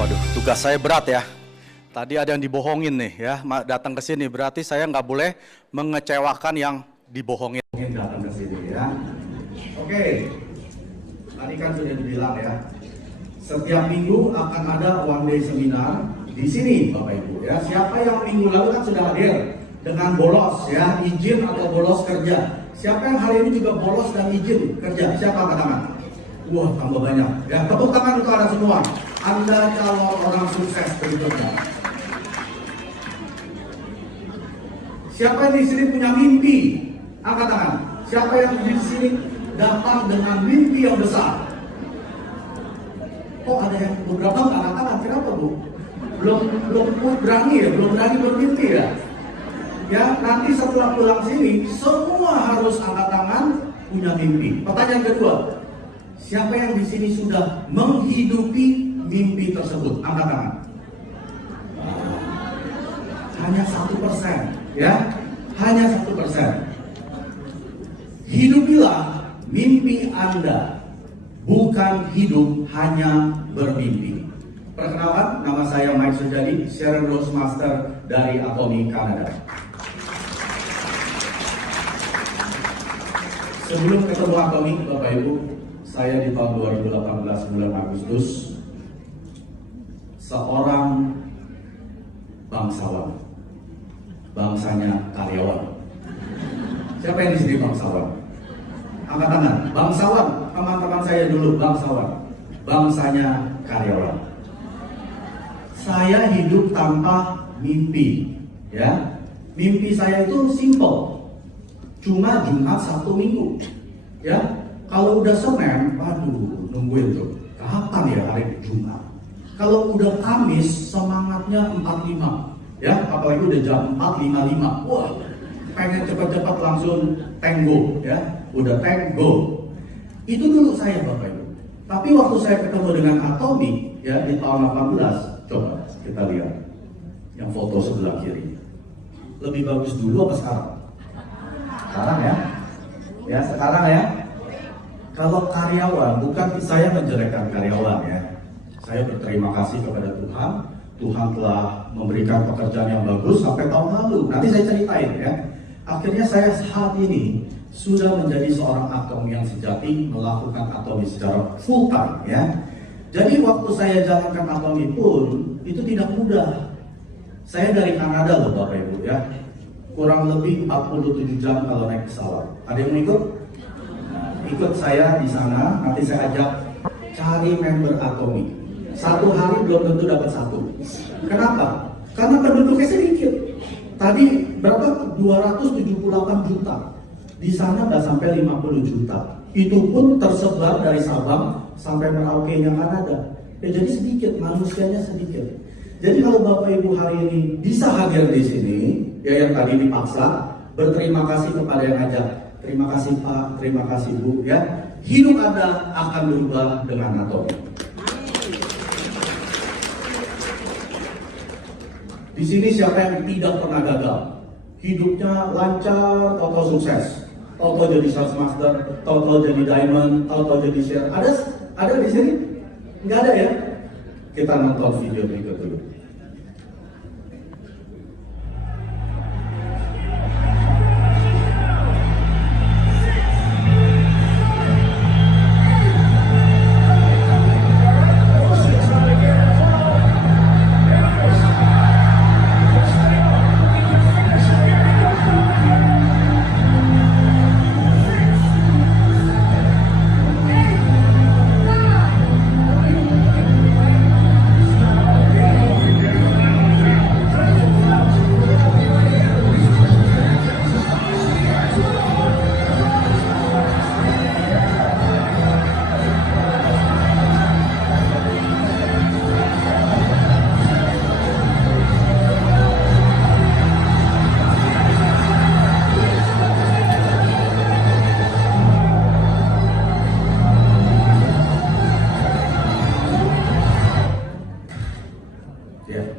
Waduh, tugas saya berat ya. Tadi ada yang dibohongin nih ya, datang ke sini. Berarti saya nggak boleh mengecewakan yang dibohongin. Datang ke sini ya. Oke, tadi kan sudah dibilang ya. Setiap minggu akan ada one day seminar di sini, Bapak Ibu ya. Siapa yang minggu lalu kan sudah hadir dengan bolos ya, izin atau bolos kerja. Siapa yang hari ini juga bolos dan izin kerja? Siapa angkat tangan? Wah, tambah banyak. Ya, tepuk tangan untuk Anda semua. Anda calon orang sukses berikutnya. Siapa yang di sini punya mimpi? Angkat tangan. Siapa yang di sini datang dengan mimpi yang besar? Oh, ada yang beberapa angkat tangan. Kenapa, Bu? Belum berani ya, belum berani bermimpi ya. Ya, nanti setelah pulang sini, semua harus angkat tangan punya mimpi. Pertanyaan kedua, siapa yang di sini sudah menghidupi mimpi tersebut? Angkat tangan. Hanya 1%, ya, hanya 1%. Hidupilah mimpi Anda, bukan hidup hanya bermimpi. Perkenalkan, nama saya Mike Sujadi, Sharon Rose Master dari Atomi Kanada. Sebelum ketemu Atomi, Bapak Ibu, saya di tahun 2018 bulan Agustus seorang bangsawan, bangsanya karyawan. Siapa yang di sini bangsawan? Angkat tangan. Bangsawan, teman-teman saya dulu bangsawan, bangsanya karyawan. Saya hidup tanpa mimpi, ya. Mimpi saya itu simple, cuma Jumat Sabtu Minggu, ya. Kalau udah Senin, waduh, nungguin tuh kapan ya hari Jumat. Kalau udah Kamis, semangatnya 45, ya. Apalagi udah jam 4.55, wah, pengen cepat-cepat langsung tenggo, ya. Udah tenggo. Itu dulu saya, Bapak Ibu. Tapi waktu saya ketemu dengan Atomi, ya, di tahun 18, coba kita lihat yang foto sebelah kiri. Lebih bagus dulu apa sekarang? Sekarang ya. Ya, sekarang ya. Kalau karyawan, bukan saya menjelekkan karyawan ya. Saya berterima kasih kepada Tuhan. Tuhan telah memberikan pekerjaan yang bagus sampai tahun lalu. Nanti saya ceritain ya. Akhirnya saya saat ini sudah menjadi seorang Atomi yang sejati, melakukan Atomi secara full time ya. Jadi waktu saya jalankan Atomi pun itu tidak mudah. Saya dari Kanada loh Bapak Ibu ya. Kurang lebih 47 jam kalau naik pesawat. Ada yang mau ikut? Ikut saya di sana, nanti saya ajak cari member Atomi. Satu hari belum tentu dapat satu. Kenapa? Karena penduduknya sedikit. Tadi berapa? 278 juta. Di sana nggak sampai 50 juta. Itu pun tersebar dari Sabang sampai Merauke-nya Kanada. Ya, jadi sedikit, manusianya sedikit. Jadi kalau Bapak Ibu hari ini bisa hadir di sini, ya yang tadi dipaksa, berterima kasih kepada yang ngajak. Terima kasih Pak, terima kasih Bu ya. Hidup Anda akan berubah dengan Atomi. Di sini siapa yang tidak pernah gagal? Hidupnya lancar, total sukses. Total jadi sales master, total jadi diamond, total jadi share. Ada di sini? Nggak ada ya? Kita nonton video berikut dulu.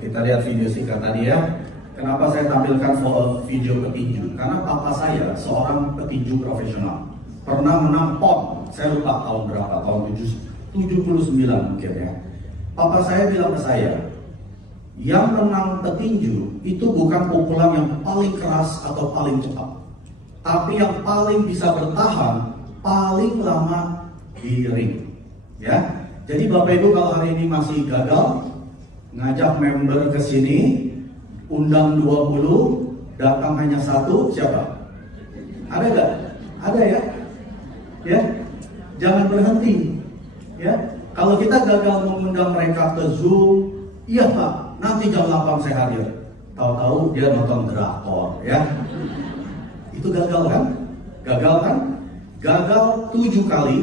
Kita lihat video singkat tadi ya. Kenapa saya tampilkan video petinju? Karena papa saya seorang petinju profesional. Pernah menang PON, saya lupa tahun berapa, tahun 79 mungkin ya. Papa saya bilang ke saya, yang menang petinju itu bukan pukulan yang paling keras atau paling cepat, tapi yang paling bisa bertahan paling lama di ring. Ya, jadi Bapak Ibu kalau hari ini masih gagal, ngajak member ke sini, undang 20, datang hanya 1, siapa? Ada nggak? Ada ya? Ya, jangan berhenti. Ya, kalau kita gagal mengundang mereka ke Zoom, iya Pak, nanti jam 8 saya hadir. Tahu-tahu dia nonton drakor, ya. Itu gagal kan? Gagal kan? Gagal 7 kali,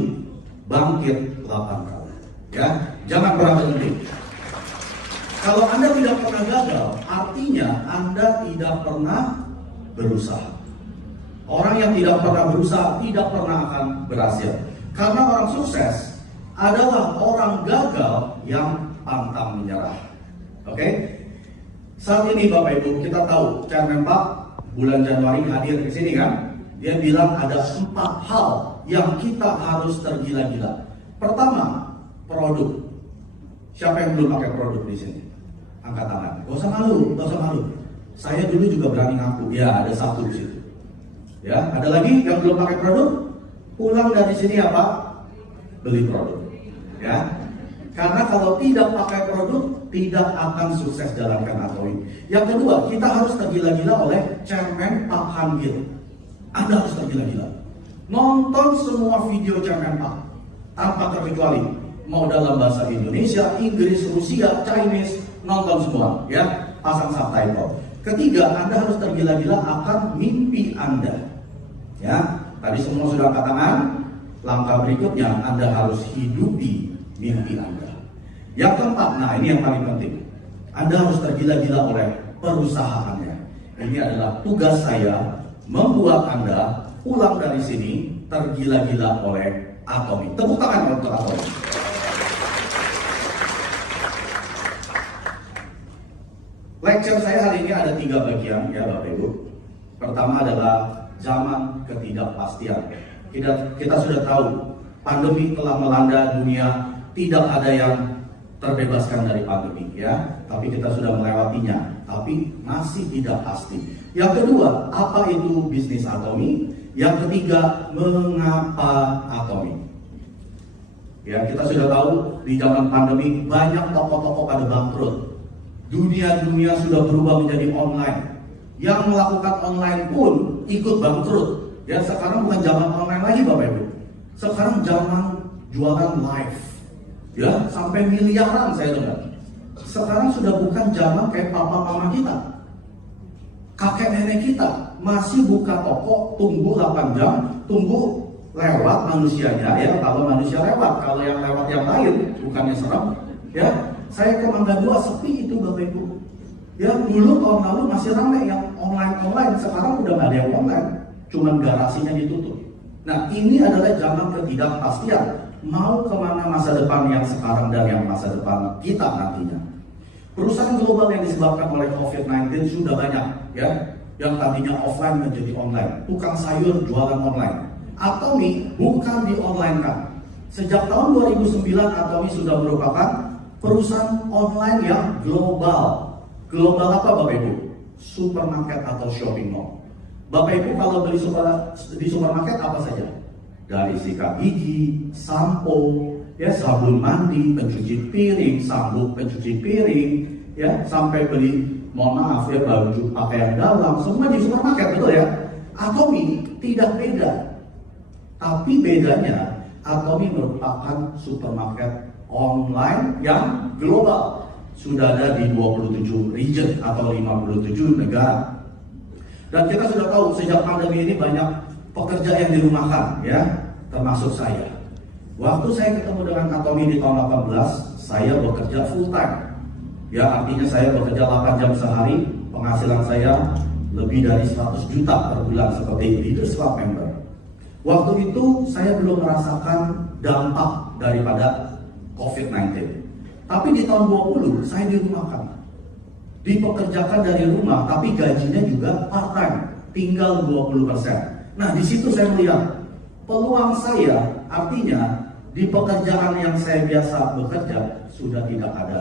bangkit 8 kali. Ya, jangan pernah berhenti. Kalau Anda tidak pernah gagal, artinya Anda tidak pernah berusaha. Orang yang tidak pernah berusaha tidak pernah akan berhasil. Karena orang sukses adalah orang gagal yang pantang menyerah. Oke? Saat ini Bapak Ibu, kita tahu Chairman Pak bulan Januari hadir ke sini kan? Dia bilang ada 4 hal yang kita harus tergila-gila. Pertama, produk. Siapa yang belum pakai produk di sini? Angkat tangan. Gak usah malu, gak usah malu. Saya dulu juga berani ngaku. Ya, ada 1 di situ. Ya, ada lagi yang belum pakai produk? Pulang dari sini apa? Beli produk. Ya, karena kalau tidak pakai produk, tidak akan sukses jalankan Atomi. Yang kedua, kita harus tergila-gila oleh Chairman Pak Han Gil. Anda harus tergila-gila. Nonton semua video Chairman Pak, tanpa terkecuali. Mau dalam bahasa Indonesia, Inggris, Rusia, Chinese, nonton semua. Ya, pasang subtitle. Ketiga, Anda harus tergila-gila akan mimpi Anda. Ya, tadi semua sudah angkat tangan. Langkah berikutnya, Anda harus hidupi mimpi Anda. Yang keempat, nah ini yang paling penting. Anda harus tergila-gila oleh perusahaannya. Ini adalah tugas saya, membuat Anda pulang dari sini tergila-gila oleh Atomi. Tepuk tangan untuk Atomi. Lecture saya hari ini ada 3 bagian ya Bapak Ibu. Pertama adalah zaman ketidakpastian. Kita sudah tahu pandemi telah melanda dunia, tidak ada yang terbebaskan dari pandemi ya, tapi kita sudah melewatinya, tapi masih tidak pasti. Yang kedua, apa itu bisnis Atomi? Yang ketiga, mengapa Atomi? Ya, kita sudah tahu di zaman pandemi banyak toko-toko pada bangkrut. Dunia sudah berubah menjadi online. Yang melakukan online pun ikut bangkrut. Ya, sekarang bukan zaman online lagi Bapak Ibu. Sekarang zaman jualan live. Ya, sampai miliaran saya dengar. Sekarang sudah bukan zaman kayak papa mama kita. Kakek nenek kita masih buka toko, tunggu 8 jam, tunggu lewat manusianya ya. Kalau manusia lewat, kalau yang lewat yang lain bukannya serem. Ya, saya ke Mangga 2 sepi itu Bapak Ibu. Ya, dulu tahun lalu masih ramai yang online, sekarang udah nggak ada yang online. Cuman garasinya ditutup. Nah, ini adalah zaman ketidakpastian. Mau kemana masa depan yang sekarang dan yang masa depan kita nantinya. Perusahaan global yang disebabkan oleh COVID-19 sudah banyak ya. Yang tadinya offline menjadi online. Tukang sayur jualan online. Atomi bukan di online kan. Sejak tahun 2009 Atomi sudah merupakan perusahaan online yang global. Global apa Bapak Ibu? Supermarket atau shopping mall. Bapak Ibu kalau beli di supermarket apa saja? Dari sikat gigi, sampo, ya sabun mandi, pencuci piring, sabuk pencuci piring, ya sampai beli, mohon maaf ya baju pakaian dalam, semua di supermarket betul ya. Atomi tidak beda, tapi bedanya Atomi merupakan supermarket online yang global. Sudah ada di 27 region atau 57 negara. Dan kita sudah tahu sejak pandemi ini banyak pekerja yang dirumahkan ya, termasuk saya. Waktu saya ketemu dengan Atomi di tahun 18, saya bekerja full time. Ya, artinya saya bekerja 8 jam sehari, penghasilan saya lebih dari 100 juta per bulan seperti Leaders Club member. Waktu itu saya belum merasakan dampak daripada COVID-19. Tapi di tahun 20 saya dirumahkan. Dipekerjakan dari rumah, tapi gajinya juga part time, tinggal 20%. Nah, di situ saya melihat peluang saya, artinya di pekerjaan yang saya biasa bekerja sudah tidak ada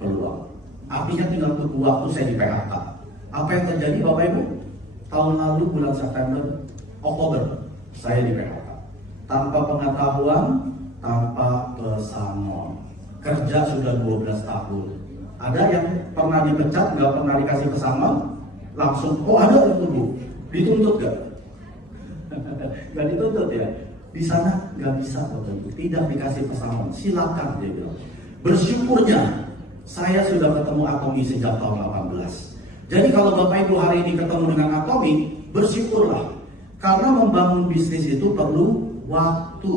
peluang. Artinya tinggal tunggu waktu saya di PHK. Apa yang terjadi Bapak Ibu? Tahun lalu bulan September, Oktober, saya di PHK. Tanpa pengetahuan, tanpa pesangon. Kerja sudah 12 tahun. Ada yang pernah dipecat, nggak pernah dikasih pesangon, langsung, oh ada yang tunggu. Dituntut gak? Nggak dituntut ya. Di sana nggak bisa Bapak Ibu, tidak dikasih pesangon. Silakan dia bilang. Bersyukurnya saya sudah ketemu Atomi sejak tahun 18. Jadi kalau Bapak Ibu hari ini ketemu dengan Atomi, bersyukurlah. Karena membangun bisnis itu perlu waktu.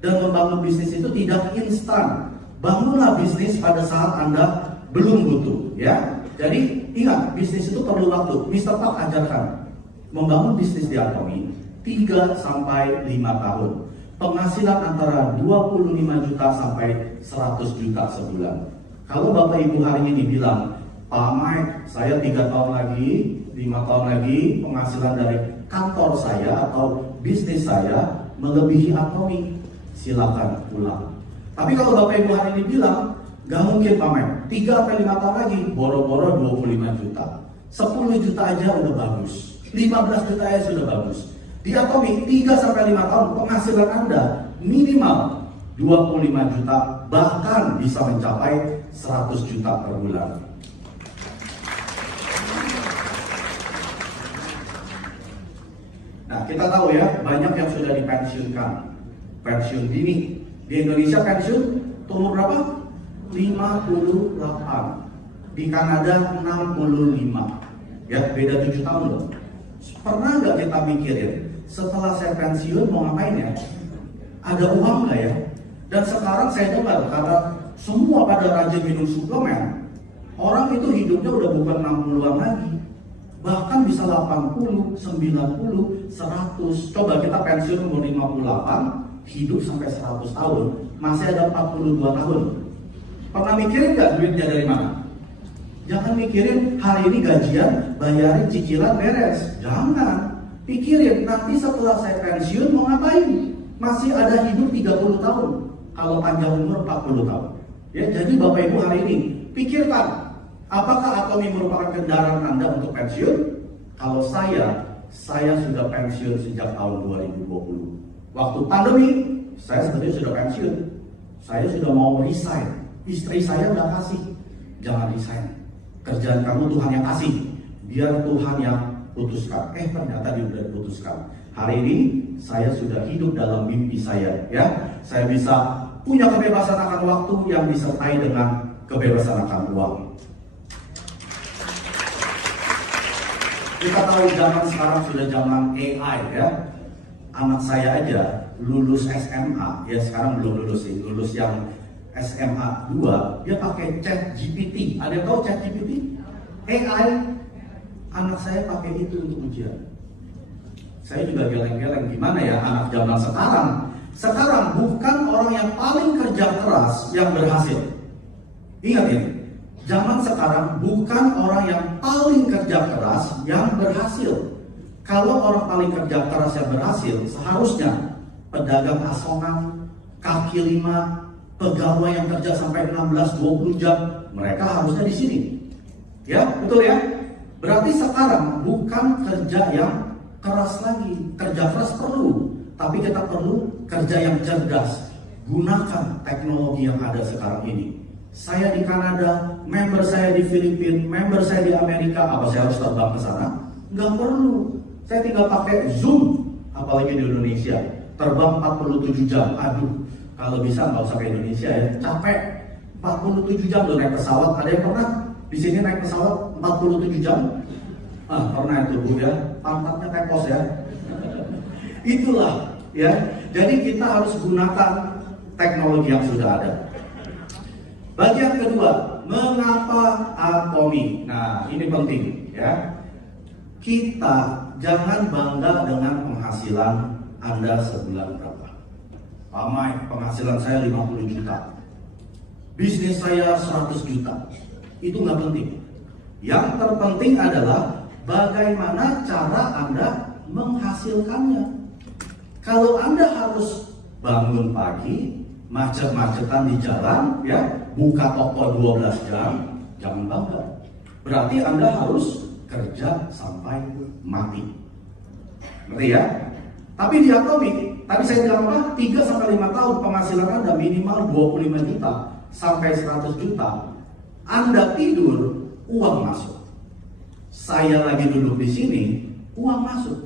Dan membangun bisnis itu tidak instan. Bangunlah bisnis pada saat Anda belum butuh, ya. Jadi ingat, bisnis itu perlu waktu. Mr. Park ajarkan membangun bisnis di Atomi 3 sampai 5 tahun. Penghasilan antara 25 juta sampai 100 juta sebulan. Kalau Bapak Ibu hari ini bilang, Pak Mike, saya 3 tahun lagi, 5 tahun lagi penghasilan dari kantor saya atau bisnis saya melebihi Atomi, silakan pulang. Tapi kalau Bapak Ibu hari ini bilang, gak mungkin Pak Mike, 3 sampai 5 tahun lagi, boro-boro 25 juta. 10 juta aja udah bagus. 15 juta aja sudah bagus. Di Atomi 3 sampai 5 tahun penghasilan Anda minimal 25 juta, bahkan bisa mencapai 100 juta per bulan. Nah, kita tahu ya, banyak yang sudah dipensiunkan. Pensiun dini. Di Indonesia pensiun umur berapa? 58. Di Kanada 65. Ya, beda 7 tahun loh. Pernah nggak kita mikirin, setelah saya pensiun mau ngapain ya? Ada uang nggak ya? Dan sekarang saya dengar, karena semua pada rajin minum suplemen, orang itu hidupnya udah bukan 60-an lagi. Bahkan bisa 80, 90, 100. Coba kita pensiun umur 58, hidup sampai 100 tahun, masih ada 42 tahun. Pernah mikirin nggak duitnya dari mana? Jangan mikirin hari ini gajian, bayarin cicilan beres. Jangan. Pikirin nanti setelah saya pensiun mau ngapain. Masih ada hidup 30 tahun. Kalau panjang umur 40 tahun. Ya, jadi Bapak Ibu hari ini pikirkan, apakah Atomi merupakan kendaraan Anda untuk pensiun? Kalau saya sudah pensiun sejak tahun 2020. Waktu pandemi, saya sebetulnya sudah pensiun. Saya sudah mau resign. Istri saya udah kasih, jangan resign. Kerjaan kamu Tuhan yang kasih, biar Tuhan yang putuskan. Ternyata dia sudah putuskan. Hari ini saya sudah hidup dalam mimpi saya, ya. Saya bisa punya kebebasan akan waktu yang disertai dengan kebebasan akan uang. Kita tahu zaman sekarang sudah zaman AI, ya. Anak saya aja lulus SMA, ya sekarang belum lulus sih, lulus yang SMA 2, dia pakai ChatGPT. Ada yang tahu ChatGPT? AI. Anak saya pakai itu untuk ujian. Saya juga geleng-geleng, gimana ya anak zaman sekarang. Sekarang bukan orang yang paling kerja keras yang berhasil. Ingat ini, zaman sekarang bukan orang yang paling kerja keras yang berhasil. Kalau orang paling kerja keras yang berhasil, seharusnya pedagang asongan, kaki lima, pegawai yang kerja sampai 16-20 jam, mereka harusnya di sini. Ya, betul ya? Berarti sekarang bukan kerja yang keras lagi. Kerja keras perlu, tapi kita perlu kerja yang cerdas. Gunakan teknologi yang ada sekarang ini. Saya di Kanada, member saya di Filipina, member saya di Amerika, apa saya harus terbang ke sana? Nggak perlu. Saya tinggal pakai Zoom, apalagi di Indonesia. Terbang 47 jam, aduh. Kalau bisa nggak usah ke Indonesia ya, capek. 47 jam loh naik pesawat. Ada yang pernah di sini naik pesawat 47 jam? Pernah itu Bu ya, pantatnya tepos ya. Itulah ya. Jadi kita harus gunakan teknologi yang sudah ada. Bagian kedua, mengapa Atomi? Nah, ini penting ya. Kita jangan bangga dengan penghasilan Anda sebulan berapa. Pak Mike, penghasilan saya 50 juta. Bisnis saya 100 juta. Itu nggak penting. Yang terpenting adalah bagaimana cara Anda menghasilkannya. Kalau Anda harus bangun pagi, macet-macetan di jalan, ya, buka toko 12 jam, jangan bangga. Berarti Anda harus kerja sampai mati. Ngerti ya? Tapi di Atomic, tadi saya bilang apa? 3 sampai 5 tahun penghasilan Anda minimal 25 juta sampai 100 juta. Anda tidur, uang masuk. Saya lagi duduk di sini, uang masuk.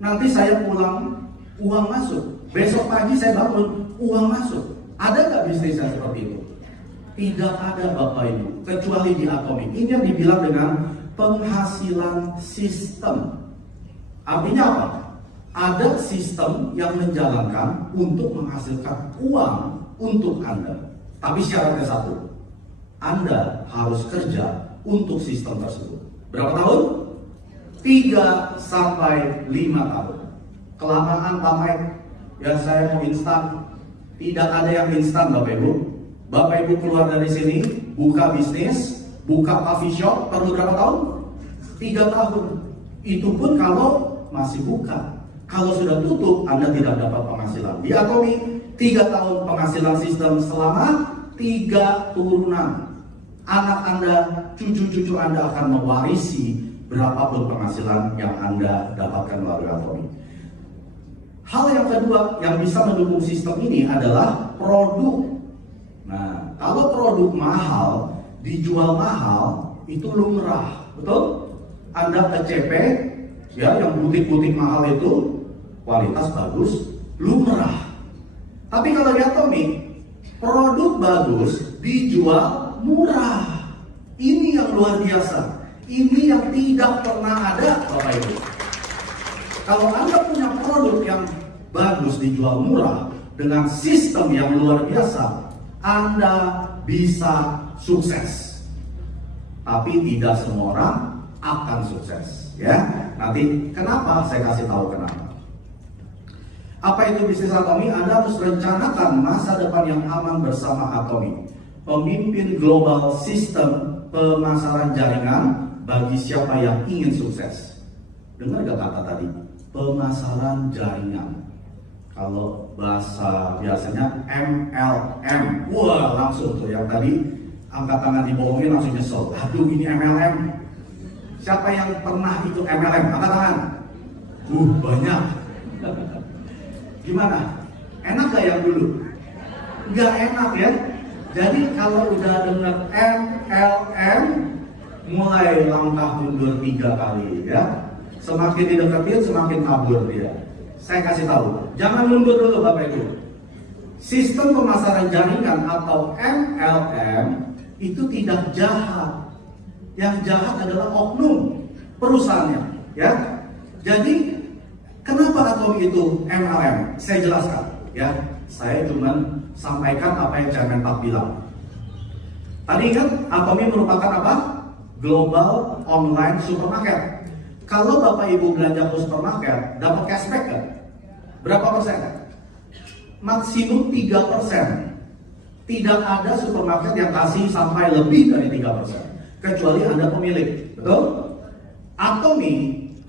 Nanti saya pulang, uang masuk. Besok pagi saya bangun, uang masuk. Ada nggak bisnis yang seperti itu? Tidak ada Bapak Ibu, kecuali di Atomic. Ini yang dibilang dengan penghasilan sistem. Artinya apa? Ada sistem yang menjalankan untuk menghasilkan uang untuk Anda. Tapi syaratnya satu, Anda harus kerja untuk sistem tersebut. Berapa tahun? 3 sampai 5 tahun. Kelamaan Pak Mike, ya saya mau instan. Tidak ada yang instan Bapak Ibu. Bapak Ibu keluar dari sini, buka bisnis, buka coffee shop, perlu berapa tahun? 3 tahun. Itu pun kalau masih buka. Kalau sudah tutup, Anda tidak dapat penghasilan. Di Atomic, 3 tahun penghasilan sistem selama 3 turunan. Anak Anda, cucu-cucu Anda akan mewarisi berapapun penghasilan yang Anda dapatkan melalui Atomic. Hal yang kedua yang bisa mendukung sistem ini adalah produk. Nah, kalau produk mahal, dijual mahal, itu lumrah, betul? Anda ke CP, ya, yang butik-butik mahal itu, kualitas bagus, lumrah. Tapi kalau di Atomic, produk bagus, dijual murah. Ini yang luar biasa. Ini yang tidak pernah ada, Bapak Ibu. Kalau Anda punya produk yang bagus dijual murah dengan sistem yang luar biasa, Anda bisa sukses. Tapi tidak semua orang akan sukses, ya. Nanti kenapa? Saya kasih tahu kenapa. Apa itu bisnis Atomic? Anda harus rencanakan masa depan yang aman bersama Atomic. Pemimpin global sistem pemasaran jaringan bagi siapa yang ingin sukses. Dengar gak kata tadi? Pemasaran jaringan. Kalau bahasa biasanya MLM. Wah, langsung tuh yang tadi angkat tangan dibohongin langsung nyesel. Aduh, ini MLM. Siapa yang pernah ikut MLM? Angkat tangan. Banyak. Gimana? Enak gak yang dulu? Gak enak ya. Jadi kalau udah dengar MLM, mulai langkah mundur 3 kali ya. Semakin dideketin, semakin kabur dia. Saya kasih tahu, jangan mundur dulu Bapak Ibu. Sistem pemasaran jaringan atau MLM itu tidak jahat. Yang jahat adalah oknum perusahaannya, ya. Jadi kenapa Atomic itu MLM? Saya jelaskan, ya. Saya cuma sampaikan apa yang Chairman Pak bilang. Tadi kan Atomic merupakan apa? Global online supermarket. Kalau Bapak Ibu belanja ke supermarket, dapat cashback kan? Berapa persen? Maksimum 3%. Tidak ada supermarket yang kasih sampai lebih dari 3%. Kecuali Anda pemilik, betul? Atomic,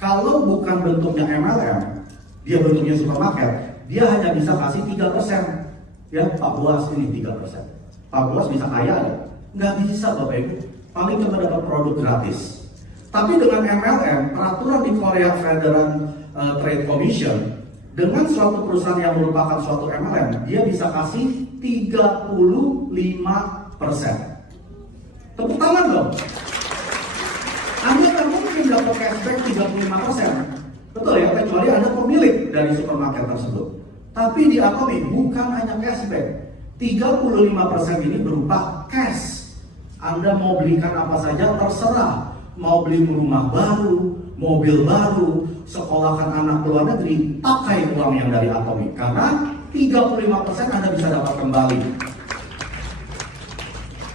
kalau bukan bentuknya MLM, dia bentuknya supermarket, dia hanya bisa kasih 3%. Ya, Pak Buas ini 3%. Pak Buas bisa kaya ada? Nggak bisa Bapak Ibu. Paling cuma dapat produk gratis. Tapi dengan MLM, peraturan di Korea Federal Trade Commission, dengan suatu perusahaan yang merupakan suatu MLM, dia bisa kasih 35%. Tepuk tangan dong. Anda kan mungkin dapat cashback 35%. Betul ya, kecuali Anda pemilik dari supermarket tersebut. Tapi di Atomic bukan hanya cashback. 35% ini berupa cash. Anda mau belikan apa saja terserah. Mau beli rumah baru, mobil baru, sekolahkan anak ke luar negeri, pakai uang yang dari Atomic. Karena 35% Anda bisa dapat kembali.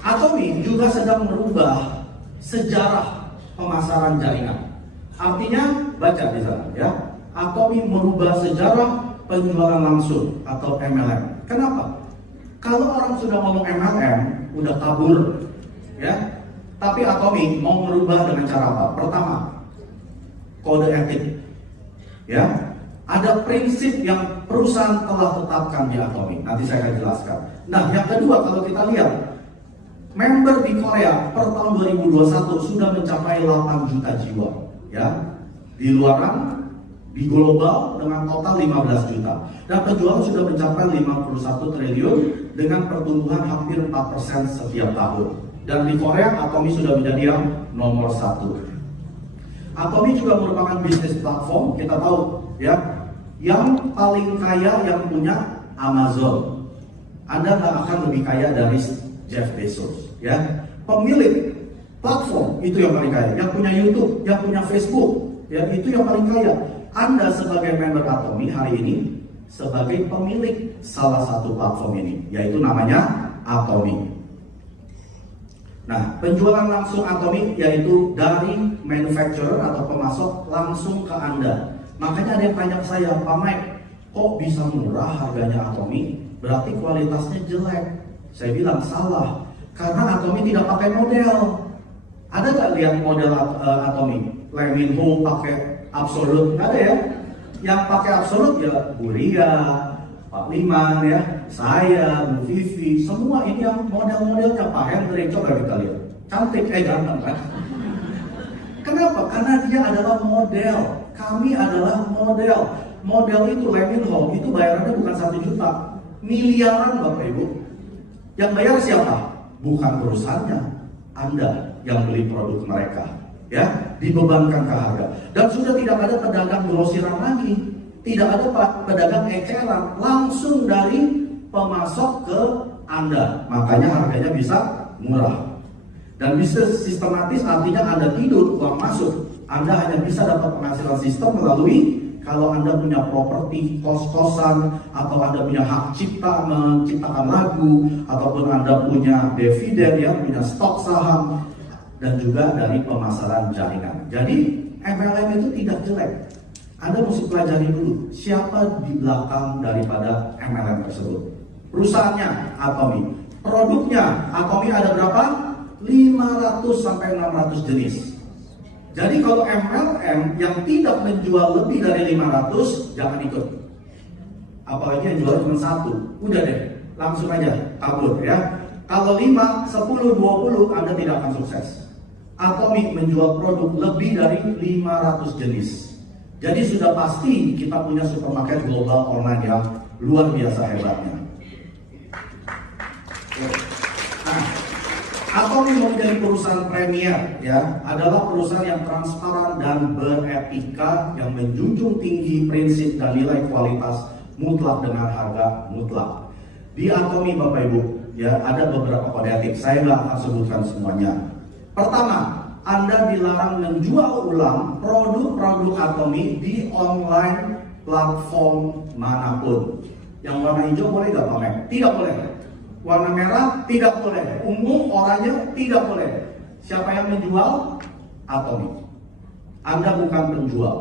Atomic juga sedang merubah sejarah pemasaran jaringan. Artinya, baca di sana ya. Atomic merubah sejarah penjualan langsung atau MLM. Kenapa? Kalau orang sudah ngomong MLM, udah kabur, ya. Tapi Atomic mau merubah dengan cara apa? Pertama, kode etik, ya. Ada prinsip yang perusahaan telah tetapkan di Atomy. Nanti saya akan jelaskan. Nah, yang kedua kalau kita lihat, member di Korea per tahun 2021 sudah mencapai 8 juta jiwa, ya. Di luaran, di global dengan total 15 juta. Dan penjualan sudah mencapai 51 triliun dengan pertumbuhan hampir 4% setiap tahun. Dan di Korea, Atomy sudah menjadi yang nomor 1. Atomy juga merupakan bisnis platform, kita tahu ya, yang paling kaya yang punya Amazon. Anda nggak akan lebih kaya dari Jeff Bezos, ya. Pemilik platform itu yang paling kaya, yang punya YouTube, yang punya Facebook, ya itu yang paling kaya. Anda sebagai member Atomy hari ini sebagai pemilik salah satu platform ini, yaitu namanya Atomy. Nah, penjualan langsung Atomy yaitu dari manufacturer atau pemasok langsung ke Anda. Makanya ada yang tanya ke saya, Pak Mike, kok bisa murah harganya Atomy? Berarti kualitasnya jelek. Saya bilang salah, karena Atomy tidak pakai model. Ada nggak lihat model Atomy? Lee Min Ho pakai Absolute, nggak ada ya? Yang pakai Absolute ya Bu Ria, Pak Liman ya, saya, Bu Vivi, semua ini yang model-modelnya Pak Hendrik, coba kita lihat. Cantik, ganteng kan? Kenapa? Karena dia adalah model. Kami adalah model. Model itu Lee Min Ho, itu bayarannya bukan 1 juta, miliaran Bapak Ibu. Yang bayar siapa? Bukan perusahaannya, Anda yang beli produk mereka. Ya, dibebankan ke harga. Dan sudah tidak ada pedagang grosiran lagi. Tidak ada pedagang eceran, langsung dari pemasok ke Anda. Makanya harganya bisa murah. Dan bisnis sistematis artinya Anda tidur, uang masuk. Anda hanya bisa dapat penghasilan sistem melalui kalau Anda punya properti, kos-kosan, atau Anda punya hak cipta menciptakan lagu, ataupun Anda punya dividen, ya, punya stok saham, dan juga dari pemasaran jaringan. Jadi MLM itu tidak jelek. Anda mesti pelajari dulu siapa di belakang daripada MLM tersebut. Perusahaannya Atomy, produknya Atomy ada berapa? 500 sampai 600 jenis. Jadi kalau MLM yang tidak menjual lebih dari 500, jangan ikut. Apalagi yang jual cuma 1, udah deh, langsung aja kabur ya. Kalau 5, 10, 20 Anda tidak akan sukses. Atomy menjual produk lebih dari 500 jenis. Jadi sudah pasti kita punya supermarket global online yang luar biasa hebatnya. Nah, Atomy menjadi perusahaan premier, ya, adalah perusahaan yang transparan dan beretika, yang menjunjung tinggi prinsip dan nilai kualitas mutlak dengan harga mutlak. Di Atomy Bapak Ibu, ya, ada beberapa kode etik. Saya nggak akan sebutkan semuanya. Pertama, Anda dilarang menjual ulang produk-produk Atomy di online platform manapun. Yang warna hijau boleh nggak Pak Mek? Tidak boleh. Warna merah tidak boleh. Ungu, oranye tidak boleh. Siapa yang menjual? Atomy. Anda bukan penjual.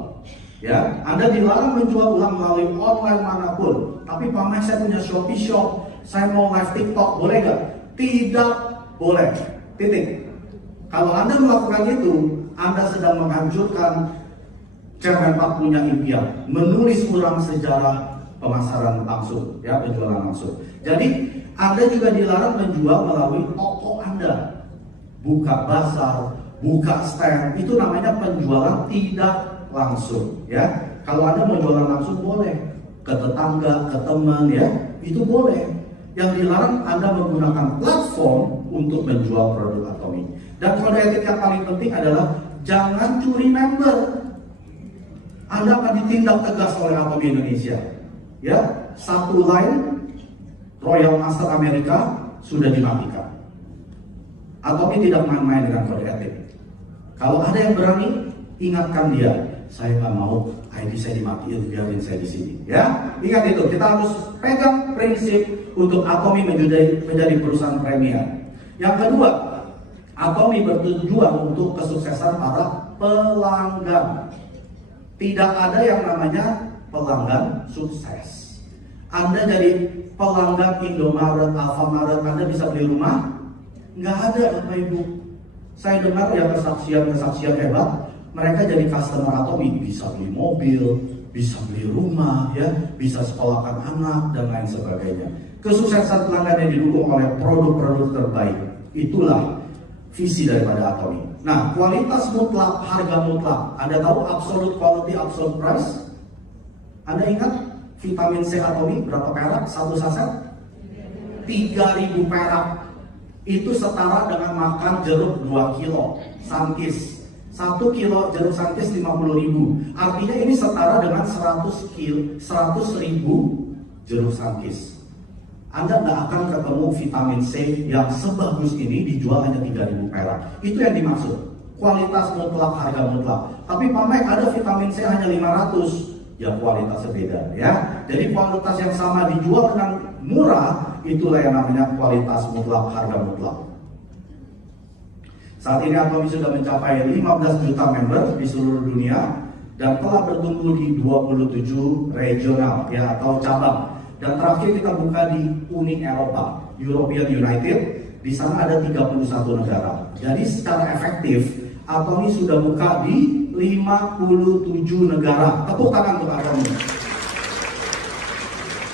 Ya, Anda dilarang menjual ulang melalui online manapun. Tapi Pak Mek, saya punya Shopee Shop, saya mau live TikTok, boleh nggak? Tidak boleh. Titik. Kalau Anda melakukan itu, Anda sedang menghancurkan Kemenpak punya impian, menulis ulang sejarah pemasaran langsung, ya, penjualan langsung. Jadi Anda juga dilarang menjual melalui toko Anda, buka bazar, buka stand, itu namanya penjualan tidak langsung, ya. Kalau Anda mau jualan langsung boleh, ke tetangga, ke teman, ya, itu boleh. Yang dilarang Anda menggunakan platform untuk menjual produk Atomy. Dan kode etik yang paling penting adalah jangan curi member. Anda akan ditindak tegas oleh Atomy Indonesia. Ya, satu line Royal Master Amerika sudah dimatikan. Atomy tidak main-main dengan kode etik. Kalau ada yang berani, ingatkan dia. Saya nggak mau ID saya dimatiin, biarin saya di sini. Ya, ingat itu. Kita harus pegang prinsip untuk Atomy menjadi perusahaan premier. Yang kedua, Atomy bertujuan untuk kesuksesan para pelanggan. Tidak ada yang namanya pelanggan sukses. Anda jadi pelanggan Indomaret, Alfamaret, Anda bisa beli rumah? Nggak ada Bapak Ibu. Saya dengar ya kesaksian-kesaksian hebat, mereka jadi customer Atomy, bisa beli mobil, bisa beli rumah, ya, bisa sekolahkan anak dan lain sebagainya. Kesuksesan pelanggan yang didukung oleh produk-produk terbaik. Itulah visi daripada Atomy. Nah, kualitas mutlak, harga mutlak. Anda tahu absolute quality, absolute price? Anda ingat vitamin C Atomy berapa perak satu saset? 3.000 perak. Itu setara dengan makan jeruk 2 kilo Sunkist. 1 kilo jeruk Sunkist 50.000. Artinya ini setara dengan 100.000 jeruk Sunkist. Anda nggak akan ketemu vitamin C yang sebagus ini dijual hanya 3.000 perak. Itu yang dimaksud. Kualitas mutlak, harga mutlak. Tapi Pak Mike, ada vitamin C hanya 500. Ya kualitasnya beda, ya. Jadi kualitas yang sama dijual dengan murah, itulah yang namanya kualitas mutlak, harga mutlak. Saat ini Atomy sudah mencapai 15 juta member di seluruh dunia dan telah bertumbuh di 27 regional, ya, atau cabang. Dan terakhir kita buka di Uni Eropa, European United. Di sana ada 31 negara. Jadi secara efektif Atomy sudah buka di 57 negara. Tepuk tangan untuk Atomy.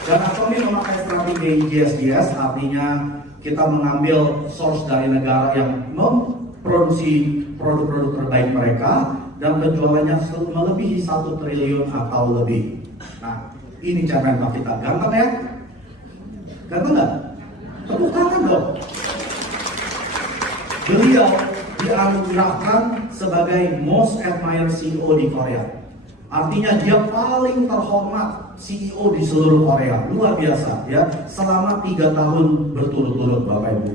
Dan Atomy memakai strategi GSDS, artinya kita mengambil source dari negara yang memproduksi produk-produk terbaik mereka dan penjualannya melebihi 1 triliun atau lebih. Nah, ini cara kita. Ganteng ya? Ganteng nggak? Tepuk tangan dong. Beliau dianugerahkan sebagai Most Admired CEO di Korea. Artinya dia paling terhormat CEO di seluruh Korea. Luar biasa, ya. Selama 3 tahun berturut-turut, Bapak Ibu.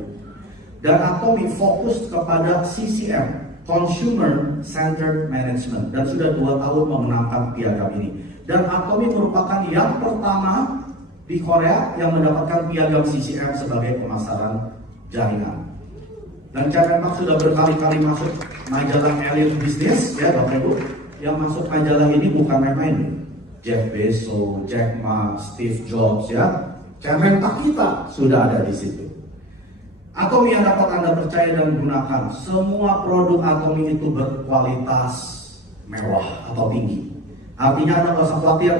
Dan Atomy fokus kepada CCM, Consumer Centered Management, dan sudah 2 tahun memenangkan piagam ini. Dan Atomy merupakan yang pertama di Korea yang mendapatkan piagam CCM sebagai pemasaran jaringan. Dan Chairman sudah berkali-kali masuk majalah Elite Business, ya Bapak Ibu. Yang masuk majalah ini bukan main-main. Jeff Bezos, Jack Ma, Steve Jobs, ya. Chairman kita sudah ada di situ. Atomy yang dapat Anda percaya dan gunakan. Semua produk Atomy itu berkualitas mewah atau tinggi. Artinya Anda nggak usah khawatir.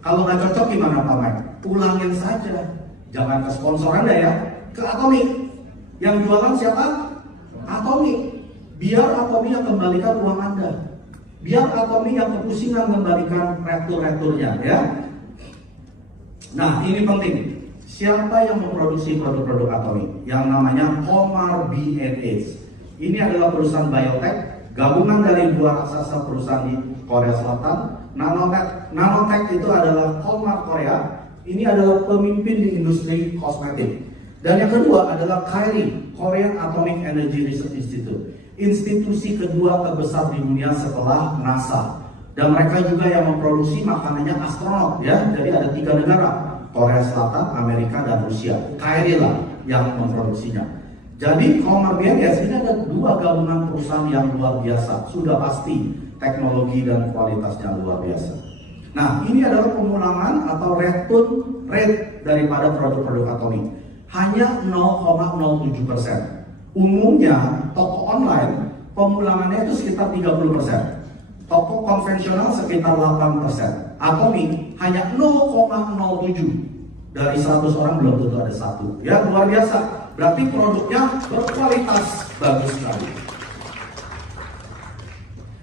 Kalau nggak cocok gimana Pak Mike? Pulangin saja. Jangan ke sponsor Anda ya. Ke Atomy. Yang jualan siapa? Atomy. Biar Atomy yang kembalikan uang Anda. Biar Atomy yang kepusingan kembalikan retur-returnya, ya. Nah, ini penting. Siapa yang memproduksi produk-produk Atomy? Yang namanya Comar B&H. Ini adalah perusahaan biotech, gabungan dari 2 raksasa perusahaan di Korea Selatan. Nanotech itu adalah Comar Korea. Ini adalah pemimpin di industri kosmetik. Dan yang kedua adalah KAERI, Korean Atomic Energy Research Institute. Institusi kedua terbesar di dunia setelah NASA. Dan mereka juga yang memproduksi makanannya astronot, ya. Jadi ada 3 negara, Korea Selatan, Amerika, dan Rusia. KAERI lah yang memproduksinya. Jadi Comar B&H ini ada 2 gabungan perusahaan yang luar biasa. Sudah pasti teknologi dan kualitasnya luar biasa. Nah, ini adalah pemulangan atau return rate daripada produk-produk Atomy. Hanya 0,07%. Umumnya toko online pemulangannya itu sekitar 30%. Toko konvensional sekitar 8%. Atomy hanya 0,07. Dari 100 orang belum tentu ada 1. Ya, luar biasa. Berarti produknya berkualitas bagus sekali.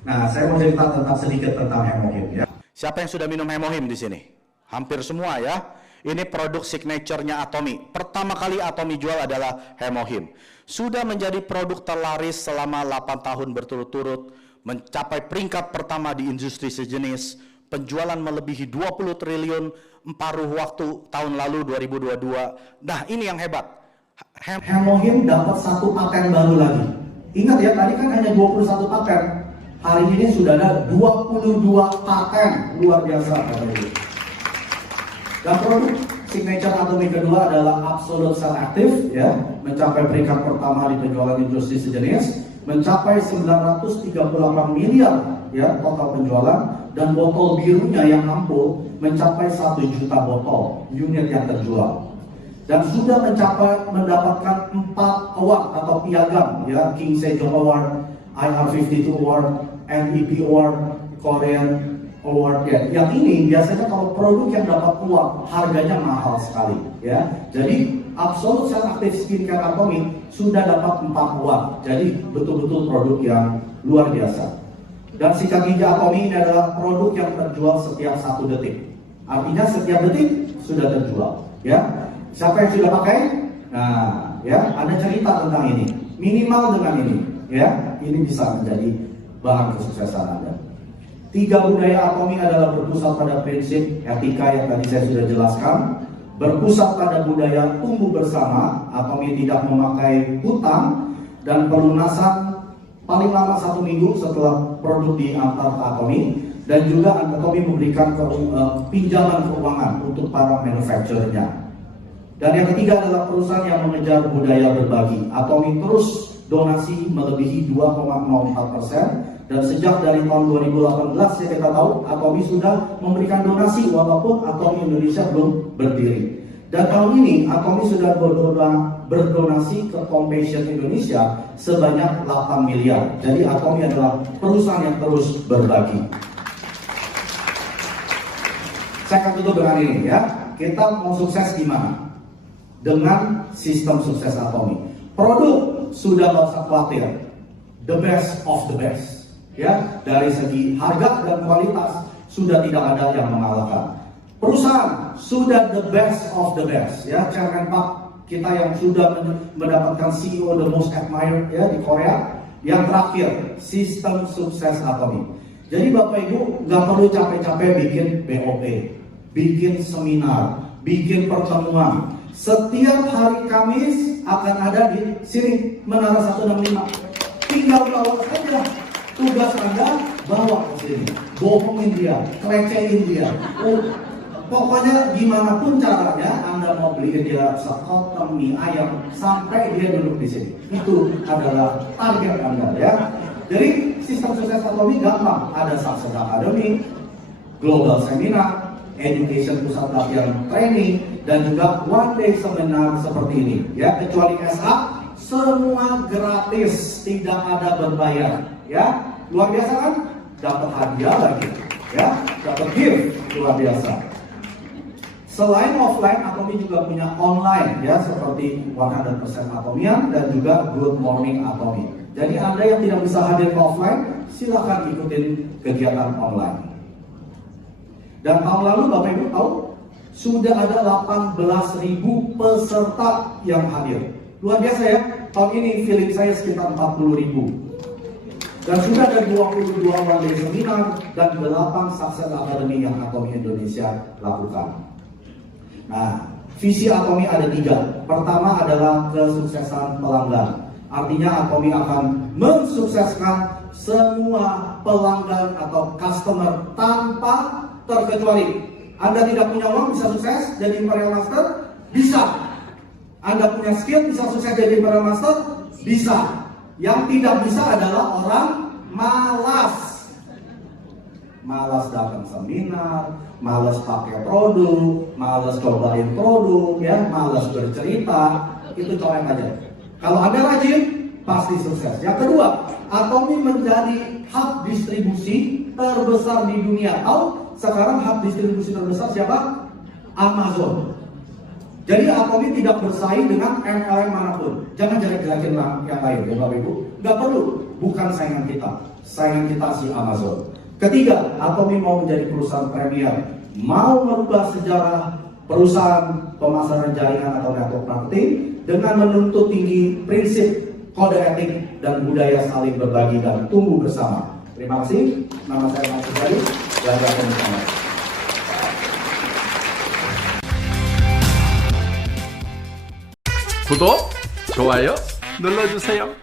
Nah, saya mau cerita sedikit tentang Hemohim, ya. Siapa yang sudah minum Hemohim di sini? Hampir semua, ya. Ini produk signature-nya Atomy. Pertama kali Atomy jual adalah Hemohim. Sudah menjadi produk terlaris selama 8 tahun berturut-turut, mencapai peringkat pertama di industri sejenis, penjualan melebihi 20 triliun paruh waktu tahun lalu 2022. Nah, ini yang hebat. Hemohim dapat 1 paten baru lagi. Ingat ya, tadi kan hanya 21 paten. Hari ini sudah ada 22 paten. Luar biasa. Dan produk signature Atomy kedua adalah Absolute Cell Active, ya, mencapai peringkat pertama di penjualan industri sejenis, mencapai 938 miliar, ya, total penjualan, dan botol birunya yang ampul mencapai 1 juta botol unit yang terjual. Dan sudah mendapatkan 4 award atau piagam, ya, King Sejong Award, IR52 Award, NEP Award, Korean award ya. Yang ini biasanya kalau produk yang dapat award harganya mahal sekali ya. Jadi Absolute Cell Active Skincare Atomy sudah dapat 4 award. Jadi betul-betul produk yang luar biasa. Dan sikat gigi Atomy ini adalah produk yang terjual setiap 1 detik. Artinya setiap detik sudah terjual ya. Siapa yang sudah pakai? Nah, ya, ada cerita tentang ini. Minimal dengan ini ya, ini bisa menjadi bahan kesuksesan Anda. 3 budaya Atomy adalah berpusat pada prinsip etika yang tadi saya sudah jelaskan, berpusat pada budaya tumbuh bersama. Atomy tidak memakai hutang dan pelunasan paling lama 1 minggu setelah produk diantar ke Atomy, dan juga Atomy memberikan pinjaman keuangan untuk para manufacturer-nya. Dan yang ketiga adalah perusahaan yang mengejar budaya berbagi. Atomy terus donasi melebihi 2,04%, dan sejak dari tahun 2018 ya kita tahu Atomy sudah memberikan donasi walaupun Atomy Indonesia belum berdiri. Dan tahun ini Atomy sudah berdonasi ke Compassion Indonesia sebanyak 8 miliar. Jadi Atomy adalah perusahaan yang terus berbagi. Saya akan tutup dengan ini ya. Kita mau sukses gimana? Dengan sistem sukses Atomy. Produk sudah nggak usah khawatir, the best of the best ya, dari segi harga dan kualitas sudah tidak ada yang mengalahkan. Perusahaan sudah the best of the best ya, Chairman Pak kita yang sudah mendapatkan CEO the most admired ya di Korea. Yang terakhir, sistem sukses Atomy. Jadi Bapak Ibu nggak perlu capek-capek bikin BOP, bikin seminar, bikin pertemuan. Setiap hari Kamis akan ada di sini Menara 165. Tinggal bawa saja. Tugas Anda bawa ke sini. Bohongin dia, kelecehin dia. Pokoknya gimana pun caranya Anda mau beli dia sekoteng mie ayam sampai dia duduk di sini. Itu adalah target Anda ya. Jadi sistem sukses Atomy gampang. Ada Success Academy, Global Seminar, Education Pusat Latihan Training, dan juga one day seminar seperti ini ya. Kecuali SA semua gratis, tidak ada berbayar ya. Luar biasa kan? Dapat hadiah lagi ya, dapat gift, luar biasa. Selain offline, Atomy juga punya online ya, seperti 100% Atomyan dan juga Good Morning Atomy. Jadi Anda yang tidak bisa hadir ke offline, silakan ikutin kegiatan online. Dan tahun lalu Bapak Ibu tahu sudah ada 18.000 peserta yang hadir. Luar biasa ya. Tahun ini feeling saya sekitar 40.000. Dan sudah ada 22 one day seminar dan 8 Success Academy yang Atomy Indonesia lakukan. Nah, visi Atomy ada 3. Pertama adalah kesuksesan pelanggan. Artinya Atomy akan mensukseskan semua pelanggan atau customer tanpa terkecuali. Anda tidak punya uang bisa sukses jadi Imperial Master? Bisa. Anda punya skill bisa sukses jadi Imperial Master? Bisa. Yang tidak bisa adalah orang malas. Malas datang seminar, malas pakai produk, malas cobain produk, ya, malas bercerita. Itu colek aja. Kalau Anda rajin, pasti sukses. Yang kedua, Atomy menjadi hub distribusi terbesar di dunia. Tahu sekarang hub distribusi terbesar siapa? Amazon. Jadi Atomy tidak bersaing dengan MLM manapun. Jangan jelek-jelekin yang lain ya Bapak Ibu. Nggak perlu. Bukan saingan kita. Saingan kita si Amazon. Ketiga, Atomy mau menjadi perusahaan premier. Mau merubah sejarah perusahaan pemasaran jaringan atau network marketing dengan menuntut tinggi prinsip kode etik dan budaya saling berbagi dan tumbuh bersama. Terima kasih. Nama saya Mas Sudari. Jaga bersama. 구독, 좋아요 눌러주세요.